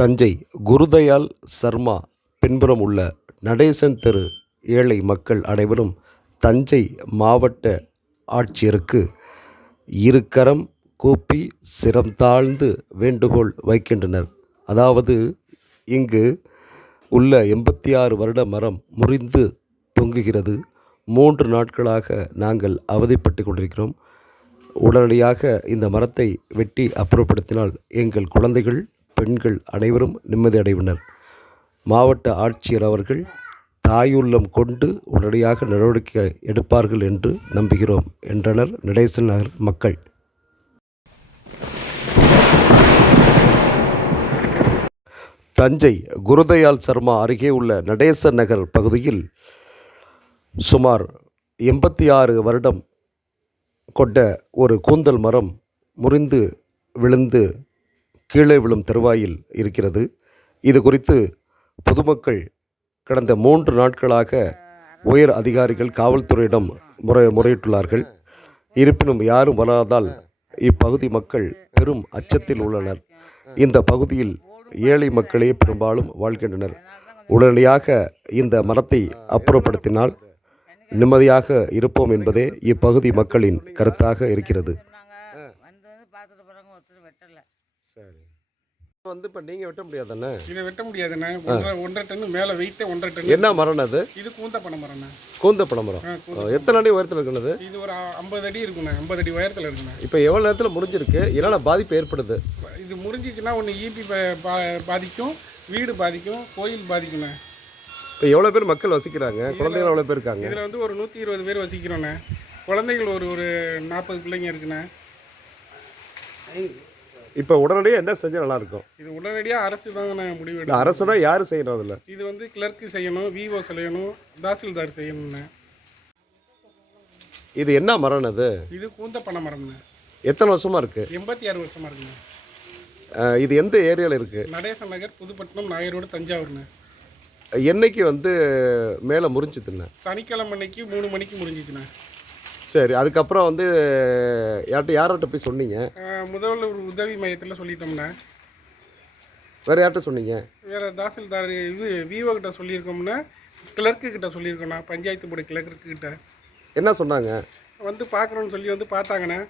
தஞ்சை குருதயால் சர்மா பின்புறம் உள்ள நடேசன் தெரு ஏழை மக்கள் அனைவரும் தஞ்சை மாவட்ட ஆட்சியருக்கு இருகரம் கூப்பி சிரம் தாழ்ந்து வேண்டுகோள் வைக்கின்றனர். அதாவது இங்கு உள்ள எண்பத்தி ஆறு வருட மரம் முறிந்து தொங்குகிறது. மூன்று நாட்களாக நாங்கள் அவதிப்பட்டு கொண்டிருக்கிறோம். உடனடியாக இந்த மரத்தை வெட்டி அப்புறப்படுத்தினால் எங்கள் குழந்தைகள் பெண்கள் அனைவரும் நிம்மதியடைவினர் மாவட்ட ஆட்சியர் அவர்கள் தாயுள்ளம் கொண்டு உடனடியாக நடவடிக்கை எடுப்பார்கள் என்று நம்புகிறோம் என்றனர் நடேசன் நகர் மக்கள். தஞ்சை குருதயால் சர்மா அருகே உள்ள நடேசன் நகர் பகுதியில் சுமார் எண்பத்தி ஆறு வருடம் கொண்ட ஒரு கூந்தல் மரம் முறிந்து விழுந்து கீழே விழும் தருவாயில் இருக்கிறது. இது குறித்து பொதுமக்கள் கடந்த மூன்று நாட்களாக உயர் அதிகாரிகள் காவல்துறையிடம் முறை முறையிட்டுள்ளார்கள். இருப்பினும் யாரும் வராதால் இப்பகுதி மக்கள் பெரும் அச்சத்தில் உள்ளனர். இந்த பகுதியில் ஏழை மக்களே பெரும்பாலும் வாழ்கின்றனர். உடனடியாக இந்த மரத்தை அப்புறப்படுத்தினால் நிம்மதியாக இருப்போம் என்பதே இப்பகுதி மக்களின் கருத்தாக இருக்கிறது சொன்னாங்க வந்து வந்து பார்த்துட்டு போகிறாங்க ஒருத்தர் வெட்டலை சரி வந்து இப்போ நீங்கள் வெட்ட முடியாதானே? இதை வெட்ட முடியாதுண்ணே. ஒன்றரை ஒன்றரை டன்னு மேலே வெயிட்டே ஒன்றரை டன் என்ன மரம் அது? இது கூந்த பனை மரம்ண்ணே. கூந்த பனைமரம் ஆ, கூந்த எத்தனை அடி உயரத்தில் இருக்குனது இது ஒரு ஐம்பது அடி இருக்குண்ணே. ஐம்பது அடி உயரத்தில் இருக்குண்ணே. இப்போ எவ்வளோ நேரத்தில் முடிஞ்சிருக்கு இதனால் பாதிப்பு ஏற்படுது? இது முறிஞ்சிச்சுன்னா ஒன்று ஈபி பாதிக்கும் வீடு பாதிக்கும் கோயில் பாதிக்குண்ணே இப்போ எவ்வளோ பேர் மக்கள் வசிக்கிறாங்க? குழந்தைகள் எவ்வளோ பேர் இருக்காங்க? இதில் வந்து ஒரு நூற்றி இருபது பேர் வசிக்கிறோண்ணே. குழந்தைகள் ஒரு ஒரு நாற்பது பிள்ளைங்க இருக்குண்ணே. இப்போ உடனடியாக என்ன செஞ்சால் நல்லாயிருக்கும்? இது உடனடியாக அரசு தாங்கண்ணே முடிவு இல்லை எடுக்கணும். அரசுனா யார் செய்யணும் அதில் இது வந்து கிளர்க்கு செய்யணும் விஓ செய்யணும் தாசில்தார் செய்யணுண்ணே இது என்ன மரம் அது? இது கூந்த பனை மரம்ண்ணே எத்தனை வருஷமாக இருக்குது எண்பத்தி ஆறு வருஷமா இருக்குண்ணே இது எந்த ஏரியாவில் இருக்குது நடேசன் நகர் புதுப்பட்டினம் நாயரோடு தஞ்சாவூர்ண்ணே என்னைக்கு வந்து மேலே முறிஞ்சுதுண்ணே சனிக்கிழமை அன்னைக்கு மூணு மணிக்கு முடிஞ்சிச்சுண்ணே சரி அதுக்கப்புறம் வந்து யார்கிட்ட யார்கிட்ட போய் சொன்னீங்க? முதல்ல ஒரு உதவி மையத்தில் சொல்லிட்டோம்ண்ணே. வேறு யார்கிட்ட சொன்னீங்க? வேறு தாசில்தார் இது விஓ கிட்ட சொல்லியிருக்கோம்னா கிளர்க்கு கிட்ட சொல்லியிருக்கோண்ணா பஞ்சாயத்து போர்டு கிளர்க்கு கிட்ட. என்ன சொன்னாங்க? வந்து பார்க்குறோன்னு சொல்லி வந்து பார்த்தாங்கண்ணே.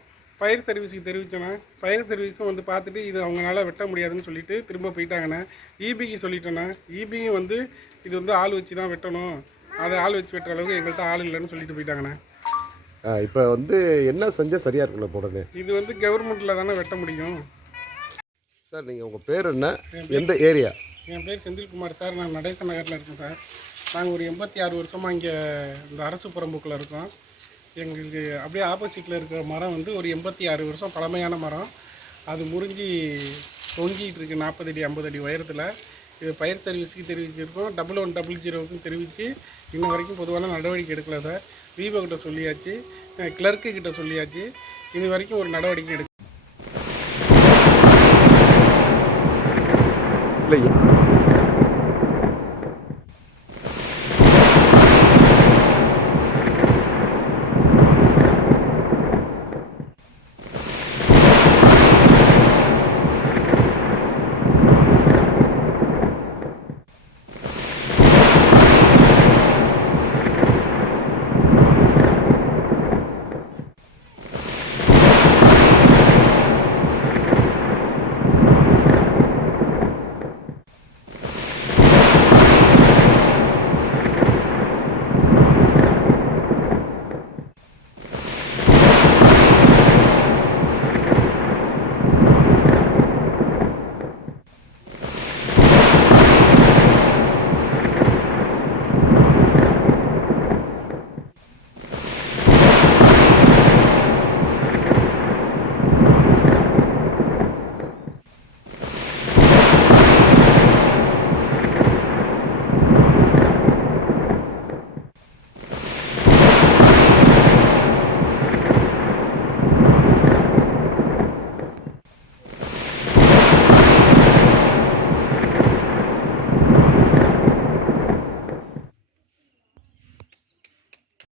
ஃபயர் சர்வீஸுக்கு தெரிவிச்சோண்ணே ஃபயர் சர்வீஸும் வந்து பார்த்துட்டு இது அவங்களால வெட்ட முடியாதுன்னு சொல்லிட்டு திரும்ப போயிட்டாங்கண்ணே. இபிக்கு சொல்லிட்டோண்ணே இபியும் வந்து இது வந்து ஆள் வச்சு தான் வெட்டணும். அதை ஆள் வச்சு வெட்டுற அளவுக்கு எங்கள்கிட்ட ஆள் இல்லைன்னு சொல்லிட்டு போயிட்டாங்கண்ணே. இப்போ வந்து என்ன செஞ்சால் சரியாக இருக்குல்ல இப்போ உடனே? இது வந்து கவர்மெண்ட்டில் தானே வெட்ட முடியும். சார் நீங்கள் உங்கள் பேர் என்ன? எந்த ஏரியா? என் பேர் செந்தில்குமார் சார். நான் நடேசன் நகரில் இருக்கேன் சார். நாங்கள் ஒரு எண்பத்தி ஆறு வருஷமாக இங்கே இந்த அரசு புறம்போக்கில் இருக்கோம். எங்களுக்கு அப்படியே ஆப்போசிட்டில் இருக்கிற மரம் வந்து ஒரு எண்பத்தி ஆறு வருஷம் பழமையான மரம். அது முறிஞ்சி தொங்கிட்டு இருக்கு நாற்பது அடி ஐம்பது அடி உயரத்தில். இது பயிர் சர்வீஸுக்கு தெரிவிச்சிருக்கோம். டபுள் ஒன் டபுள் ஜீரோவுக்கும் தெரிவித்து இன்ன வரைக்கும் பொதுவான நடவடிக்கை எடுக்கல சார் விபோ கிட்ட சொல்லியாச்சு கிளர்க்கு கிட்ட சொல்லியாச்சு. இது வரைக்கும் ஒரு நடவடிக்கை எடுக்க இல்லை